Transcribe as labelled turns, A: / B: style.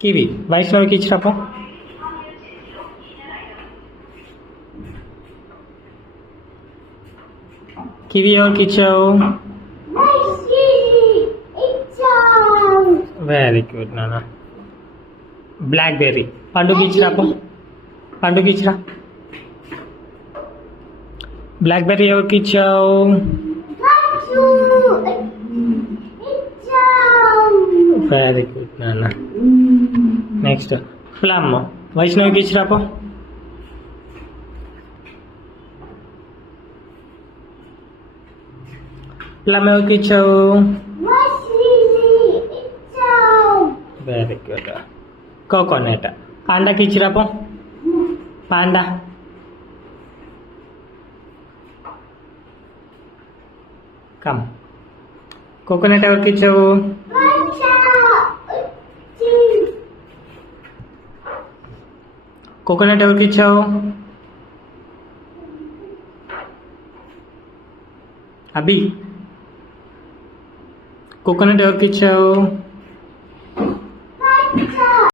A: Kiwi వైష్ణవికి ఇచ్చినప్ప kiwi ఎవరికి ఇచ్చావు very good నాన్న బ్లాక్ బెర్రీ పండుగ ఇచ్చిరాప పండుగ ఇచ్చిరా బ్లాక్ బెర్రీ ఎవరికి ఇచ్చావు వెరీ నెక్స్ట్ ప్లమ్ వైష్ణవికి ఇచ్చిరాప ప్లమ్ ఎవరికి ఇచ్చావు? వెరీ గుడ్ కోకోనట్ పాండాకి ఇచ్చిరాప పాండా. కమ్ కోకోనట్ ఎవరికి ఇచ్చావు? कोकोनट और की इच्छा हो अभी कोकोनट और की इच्छा हो